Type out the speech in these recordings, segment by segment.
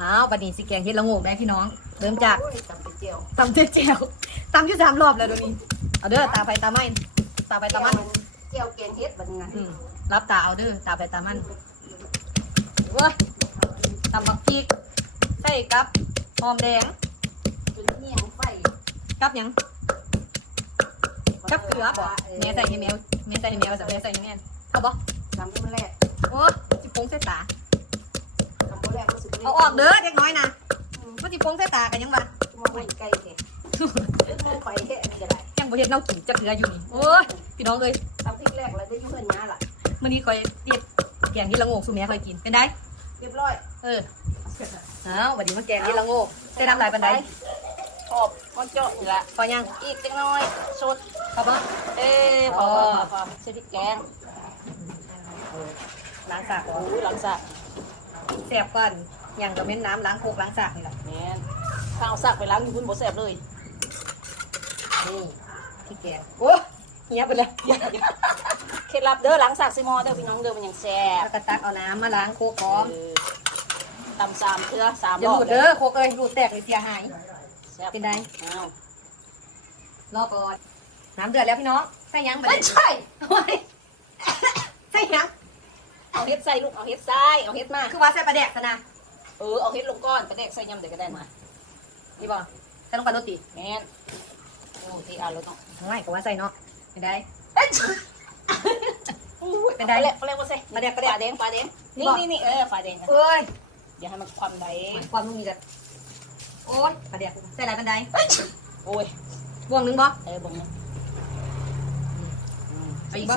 อ้าวบัดนี้สิแกงเฮ็ดละโงกได้พี่น้อง เริ่มจากโอ้ยจำเป็นเจียวตำเจียวตำอยู่สามรอบแล้วเดี๋ยวนี้เอาเด้อตาไปตาไม่ตาไปตามันเจียวแกงเฮ็ดบัดนี้นะอืมรับตาเอาเด้อตาไปตามันเว้ยตำบักพริกใส่กับหอมแดงจนเหี่ยงไฟกับหยังกับเกลือบ่แม่ใส่ให้แมวแม่ใส่ให้แมวสักแม่ใส่ให้แม่เอาบ่ทำมื้อแรกโอ้สิปงใส่ตา ทำมื้อแรกรู้สึกเอาออกเด้อเด็กน้อยนะมันสิปงใส่ตากันยังวะมาไว้ใกล้แท้มองไปแค่นี้ก็ได้ยังบ่เฮ็ดเน่ากินจักเกลืออยู่นี่โอ้ยพี่น้องเอ้ยทำพริกแรกแล้วได้อยุ่งเงินน้าล่ะมื้อนี้ข่อยเฮ็ดแกงเฮ็ดละโงกสู่แม่ข่อยกินเป็นได้เรียบร้อยเออเอาวันนี้มาแกงเฮ็ดละโงกใส่น้ำลายปานใดขอบก้อนเจาะนี่ละพอยังอีกจังน้อยสุดพอบ่เอ้ยพอพอพอใส่พริกแกงล้างสากโอ้ยหลังจาก แซ่บก่อนยังก็แม่นน้ำล้างโคกล้างสากนี่แหละแม่นข้าวสักไปล้างอยู่คุณบ่แซ่บเลยนี่ที่แกงโอ้เฮียไปเลยเคล็ดลับเด้อล้างสักซิมอเด้อพี่น้องเด้อมันยังแซ่บแล้วก็ตักเอาน้ำมาล้างโคกพร้อมเออตำสามเทื่อสามอย่ารอหบลุดเด้อโคกเอ้ยหลุดแตกเลยเสียหายแซ่บเป็นไงอ้าวรอก่อนน้ำเดือดแล้วพี่น้องใส่ยังบัดไม่นี้ใช่โอ้ยใส่ยัง เอาเฮ็ดใส่ลูกเอาเฮ็ดใส่เอาเฮ็ดมาคือว่าใส่ปลาแดกซะนะเออเอาเฮ็ดลงก้อนไปแดกใส่ยำเด็กก็ได้มานี่บ่ใส่ลงไปโรตีแม่นโอ้ที่อ่านแล้วเนาะไม่ก็ว่าใส่เนาะเป็นไงเอ้ยเป็นไงแหละเขาเรียกว่าใส่ปลาแดกปลาแดปลากแดงปลาแดงนี่นี่นี่เออปลาแดงเอ้ยอย่าให้มันความไหลความนุ่มมีแต่โอ้ยปลาแดกใส่อะไรเป็นไงโอ้ยบวงหนึงบ่เออบ่งนะเอาซีอีกบ่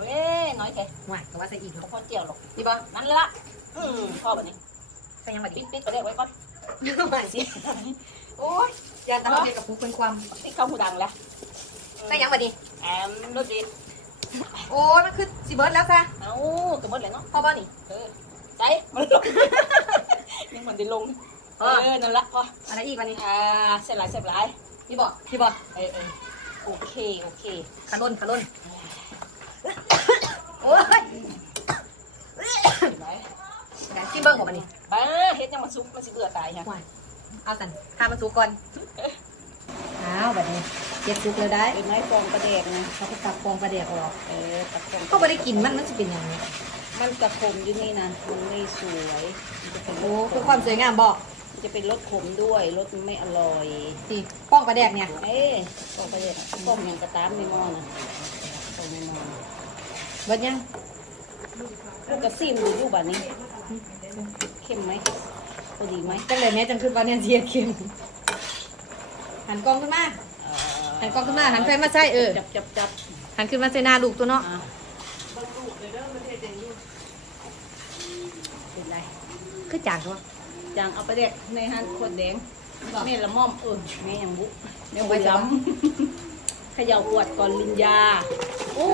ซีซีโอ้ยน้อยแค่ไม่ก็ว่าใส่อีกพอเจียวหรอกนี่บ่นั่นละอืมพอแบบนี้ใส่ยังบัดปินี้ดปิดไปเรียกไว้ก่อนไม่สิโอ้ยยาตาเดียวกับผู้เป็นความปิดเข้าหูดังแล้วใส่ยังบัดนี้แอมรถดีโอ้ยมันคือสิเบิร์ดแล้วซะเอ้าตัวหมดเลยเนาะพอบ่นี่เออใจมันลงยังมันได้ลงเออนั่นละพออะไรอีกวันนี้อ่าเสร็จหลายเสร็จหลายนี่บ่นี่บ่เออเออโอเคโอเคขาล้นขาล้น โอ้ยไหนเดี๋ยวชิมเบิ้งบ่บัดนี้บ้าเฮ็ดยังมาซุกมันสิเบื่อตายฮะเอาสันข้ามาสุกก่อนอ้าวบัดนี้เก็บสุกเลยได้เป็นไม้ฟองกระเดกนะเราก็ตักฟองปลาแดกออกเออตะคมก็ไม่ได้กินมันมันจะเป็นอย่างนี้มันตะคมอยู่นี่นะมันไม่สวยมันจะเป็นรโอ้สเพื่อความสวยงามบอกมันจะเป็นรสขมด้วยรสมันไม่อร่อยสิป้องปลาแดกเนี่ยเอ้ยฟองกระเดกฟองยังกระตามในหม้อนะฟองในหม้อเบิดยังลูกกระซิมดูอยู่บ้านนี้เข้มไหมพอดีไหมจังเลยแม่จังขึ้นว่าเนี่ยเจียเค็มหันกล้องขึ้นมาเอ่อหันกล้องขึ้นมาหันไฟมาใส่เออจับจับจับหันขึ้นมาใส่หน้าลูกตัวเนาะอะเป็นไรคือจางตัวจางเอาไปเด็กในหันขวดแดงแม่ละม่อมเออแม่ยังบุแม่เอาบุไว้จะย้ำเขย่าขวดก่อนลินยาโอ้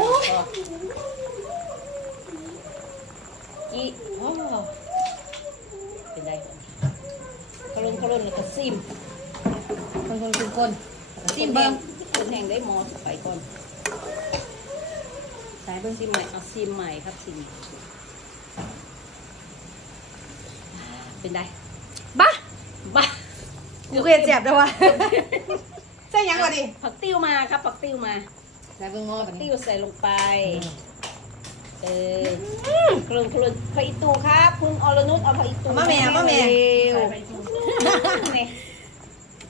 ยจีโอ้เป็นไรเขาลุนเขาลุนแล้วก็ซิมคนคนคนคนซิมเบิ้งคนแห้งได้หมอไปก่อนใส่เบิ้งซิมใหม่เอาซิมใหม่ครับซิมเป็นไรบ้าบ้ากูเห็นเจ็บด้วยวะใส่ยังก่อนดิผักติ้วมาครับผักติ้วมา ใส่เบิ้งงอแบผับกนี้ติ้วใส่ลงไป เออคลุนคลุนผักอีตูครับ คุณอรนุชเอาผักอีตูมาแม่มาแม่ เร็วนี่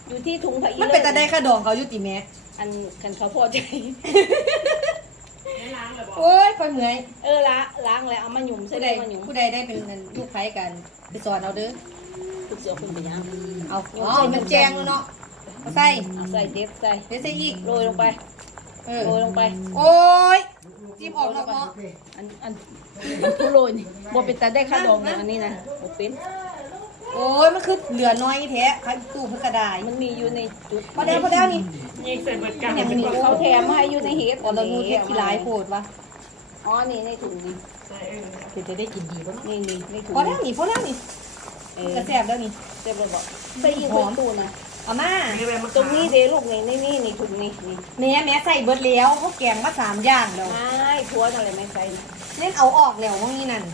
อยู่ที่ถุงผักอีมันเป็นตาได้ขดองเขาอยู่ติแม่อันคันเขาพอใจโอ้ยคอยเมื่อยเออละล้างแล้วเอามาหยุ่มใส่ผู้ใดได้มาหยุ่มผู้ใดได้เป็นลูกไผ่กันไปสอนเอาเด้อทุกเสือคุณไปยังเอาอ๋อมันแจงแล้วเนาะเอาใส่เอาใส่เด็ดใส่เดี๋ยวใส่อีกโรยลงไปเออโรยลงไป โอ้ย จิ้มออกนอกเนาะอันอันผู้โรยนี่บ่เป็นตาได้ข้าวดองนะอันนี้นะบ่เป็นโอ้ยมันคือเหลือน้อยแท้ค่ะตู้เพื่อกระดาษมันมีอยู่ในจุดพอแล้วพอแล้วนี่ยิงใส่เบิดกันเนี่ยมันมีเขาแถมมาให้อยู่ในเฮ็ดอ๋อเราดูเทปขี้ร้ายโพดวะอ๋อนี่ในถุงนี้ใส่เออคือจะได้กินดีป่ะนี่นี่ในถุงพอแล้วนี่พอแล้วนี่เออกระแสบแล้วนี่เรียบร้อยบอกใส่อีกในตู้นะ เอามานี่เลยมันตรงนี้เด้ลูกนี่นี่นี่นี่ถุงนี่นี่แม่แม่ใส่เบิดแล้วเขาแกงมาสามอย่างแล้วไม่ทัวร์อะไรไม่ใส่นะเล่นเอาออกแล้วว่างี้นั่น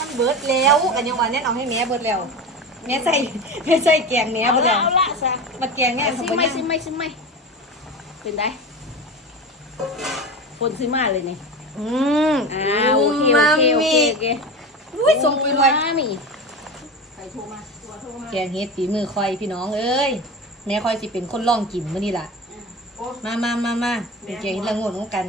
มันเบิดแล้วกันยังว่าแน่นอนให้แม่เบิดแล้วแม่ใส่แม่ใส่แกงแม่เอาเบิดละแล้วเอาละซะมาแกงเนี่ยซิไม่ซิไม่ซิไม่เป็นได้คนซิมาเลยนี่อืมอ่าโอเคโอเคโอเคโอเคอุ้ยส่งไปเลยมามีใคร โทรมาตัวโทรมาแกงเฮ็ดฝีมือคอยพี่น้องเอ้ยแม่คอยสิเป็นคนล่องกินมื้อนี้ล่ะมามามามาเป็นแกงเฮ็ดละโงดของกัน